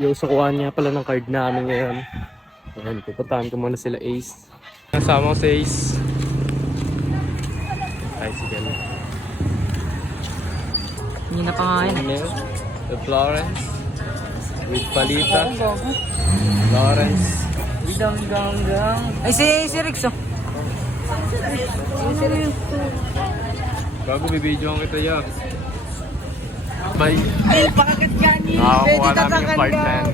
Yung sukuhan niya pala ng card namin ngayon. Ayan, pupuntahan ko muna sila Ace. Kasama ko si Ace. Ay, sige na. Hindi na pa nga yan. The Florence. With Palita. Florence. Gang. Ay, si Rix, oh. Bago bibidyo kita ya. Bye. Ay, pakagat yan eh. Nakakuha namin yung card na yan.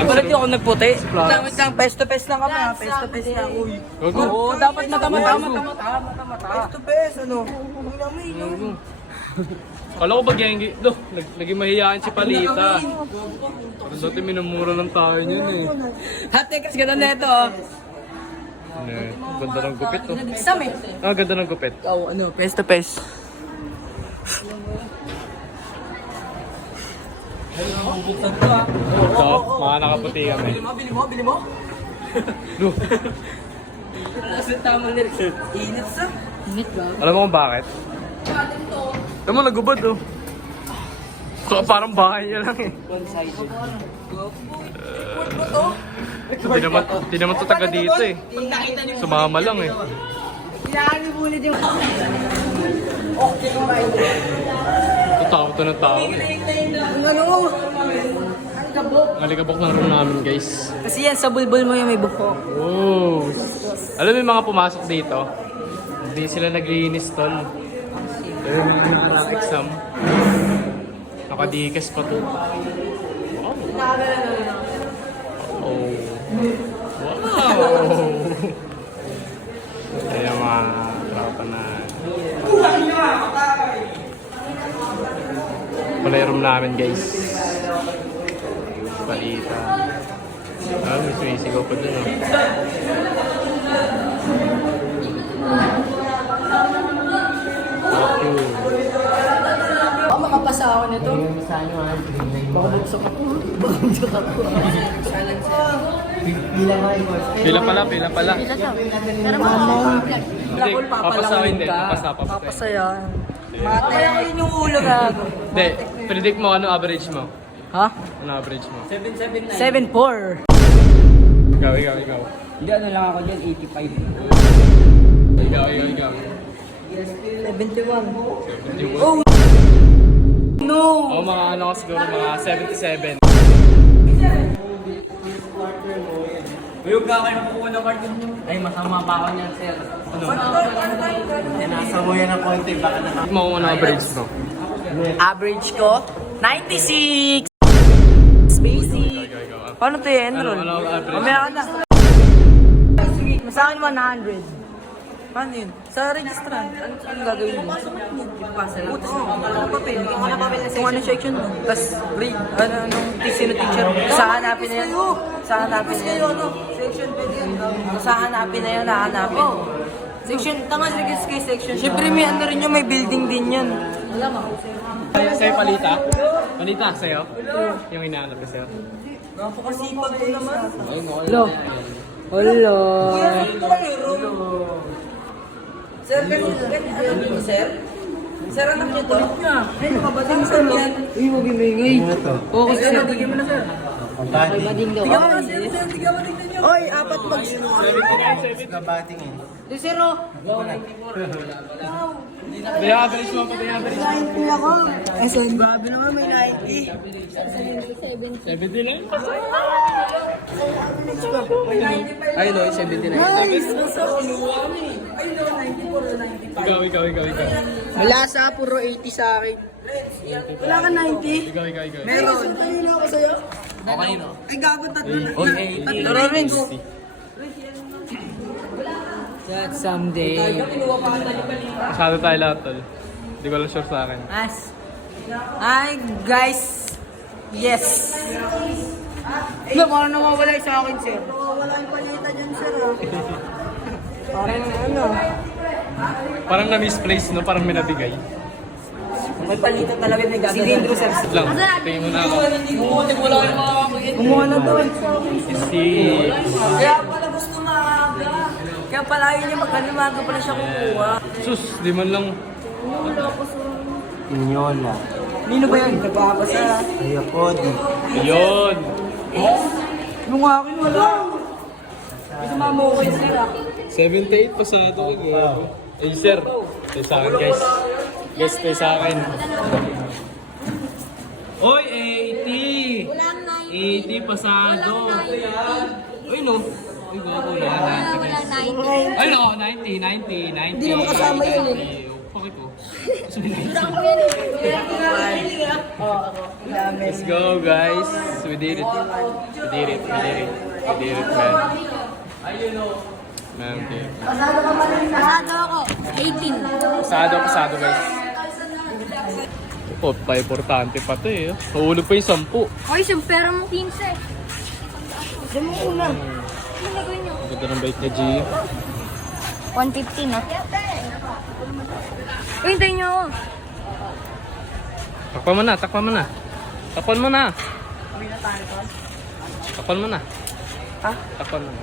Parang di ako nagputi. Wait lang, face to face lang kami ha. Face to face lang. Uy. Oo, dapat mata-mata. Face to face, ano? Kala ko ba gengi? Loh, naging mahiyaan si Palita. Parang dati minumura lang tayo niyan eh. Hati, kasi ganda na ito, oh. Ganda ng gupit oh. Sam eh. Ah, ganda ng gupit. Oh, ano, face to face. Ito, mga nakaputi kami. Bili mo? Loh, Kasi tamang lyrics. Init sa? Init ba? alam mo kung bakit? Alam mo, nagubad oh. So, parang bahay niya lang eh. One-sided. Di naman to taga dito eh. Sumama lang eh. Pinakalibulit yung... Tao to ng tao eh. Ano? Ang gabok. Naligabok ng room namin guys. Kasi yan, sa bulbul mo yung may buko. Oh. Alam mo yung mga pumasok dito? Hindi sila naglinis tol. Pero yung mga exam. Nakadikas pa to. Oh. Wow. Ayan mga tropa na. Playroom namin guys. Palita. Ah, may sumisigaw pa dun oh. Thank you. Baka makapasa ako nito. Baka buksak ako. Pila pala. Pero Hindi, papasawin din. Papasa. Papasa yan. Mate. Kaya rin yung ulo gago. Hindi, predict mo ano average mo? Ha? Ano average mo? 7.4. Ikaw. Hindi, ano lang ako dyan, 85. Ikaw. 71. 71. Oh! No! O mga ano ko siguro, mga 77. Uyog ka kayo kukuha ng card niyo. Ay, masama pa ako niyan, sir. Ano? Nasa mo yan ng konti, baka na. Mo kung ano average mo? Average ko, 96! Basic. Ikaw. Paano to yan, Enroll? Ano average? Mamaya ka na. Sige, sa akin 100. Paano yun? Sa registrant, ano gagawin mo? Ipasa lang. Butas mo. Anong papel? Kung anong section mo. Tapos, grade, anong sino teacher mo. Sa hanapin na yun. Sa hanapin na yun. Section pa yun. Sa hanapin na yun, hahanapin. Section, tanga sige section. Siyempre may ano rin yun, may building din yun. Alam mo. Sa'yo Palita? Palita, sa'yo? Yung inaanap ko sa'yo. Napakasipag ko naman. Hello. Hello. Sir, alam niyo sir? Sir, anak niyo to? Ay, makabating sir. Uy, huwag yung maingay. Focus sir. Bigyan mo na sir. Bading daw. Tignan mo na sir. Tignan mo ninyo. Oy, apat mag... Nabating eh. Di sir, oh. Kaya average mo. 90 ako. Eh, sir, grabe naman may 90. 70 lang? Ay, no, 79. Nice! Ay, no, 94 o 95. Ikaw. Wala sa, puro 80 sa akin. Wala ka 90? Ikaw. Meron. Kanina ako sa'yo. Okay, no? Ay, gago tatlo. Okay. Tatlo rin. That someday. Masyado tayo lahat tol. Hindi ko lang sure sa akin. As. Hi, guys. Yes. No, parang nawawala yung sa akin, sir. Nawawala yung palita dyan, sir. Parang ano. Parang na-misplace no? Parang may nabigay. May palita talaga may gagawin. Sige, Andrew, sir. Lang, tingin mo na ako. Wala yung makakakit. Kumuha na daw. Kaya pala gusto maaga. Kaya pala yun yung magkanimaga pala siya kukuha. Sus, di man lang. Wala ko sa... Inyola. Nino ba yan? Nagpapasa. Ayakodi. Ayun. Yung akin wala. Isumama ko yung sir 78 pasado ko. Eh, sir. Ito sa akin, guys. Guys, ito sa akin. Oy, 80! 80 pasado. Uy, no. Uy, gogo na. Ay, no. 90. Hindi naman kasama yun eh. Bakit ko? Let's go, guys. We did it. We did it, man. Man, okay. Pasado ako. 18. Pasado, guys. Oh, pa importante pa to eh. Nahulog pa yung 10. Ay, yung pera mo 15. Diyan mo una. Ano gagawin nyo? Ganda ng bait niya, G. 150 na. Uy, hintayin nyo ako. Takpan mo na. Takpan mo na. Ha? Takpan mo na.